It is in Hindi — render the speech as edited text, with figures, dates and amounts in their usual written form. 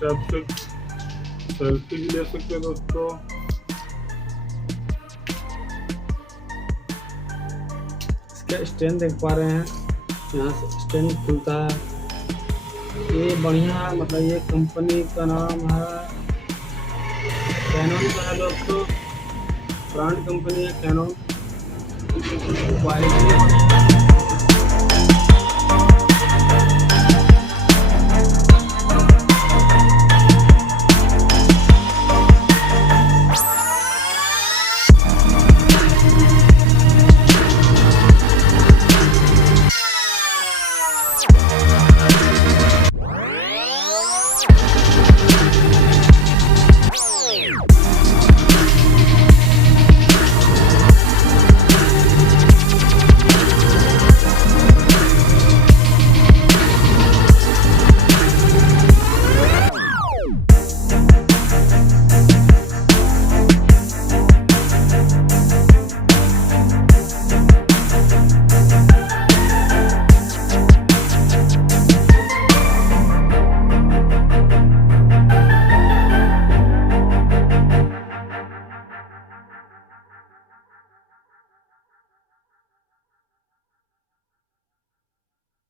टाइप से सेल्फी भी ले सकते हैं दोस्तों। इसका स्टैंड देख पा रहे हैं, यहाँ से स्टैंड खुलता है। ये बढ़िया है, मतलब ये कंपनी का नाम है कैनन का है दोस्तों, ब्रांड कंपनी है कैनन। क्वालिटी